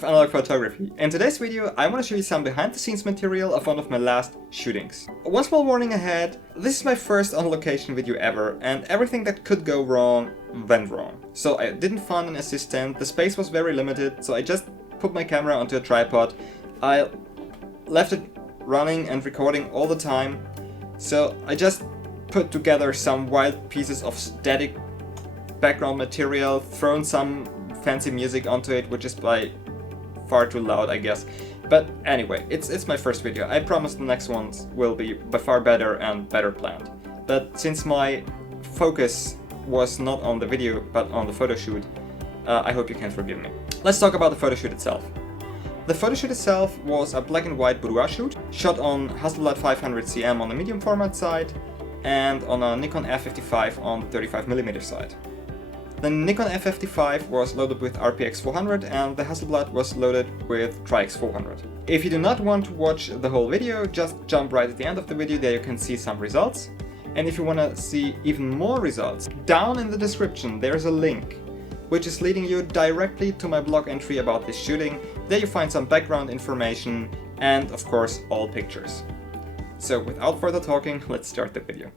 of analog photography. In today's video, I want to show you some behind the scenes material of one of my last shootings. One small warning ahead, this is my first on location video ever, and everything that could go wrong went wrong. So I didn't find an assistant, the space was very limited, so I just put my camera onto a tripod. I left it running and recording all the time, so I just put together some wild pieces of static background material, thrown some fancy music onto it, which is by far too loud, I guess. But anyway, it's my first video. I promise the next ones will be by far better and better planned. But since my focus was not on the video but on the photo shoot, I hope you can forgive me. Let's talk about the photo shoot itself. The photo shoot itself was a black and white boudoir shoot, shot on Hasselblad 500cm on the medium format side and on a Nikon F55 on 35mm side. The Nikon F55 was loaded with RPX 400 and the Hasselblad was loaded with Tri-X 400. If you do not want to watch the whole video, just jump right at the end of the video, there you can see some results. And if you want to see even more results, down in the description there is a link which is leading you directly to my blog entry about this shooting. There you find some background information and of course all pictures. So without further talking, let's start the video.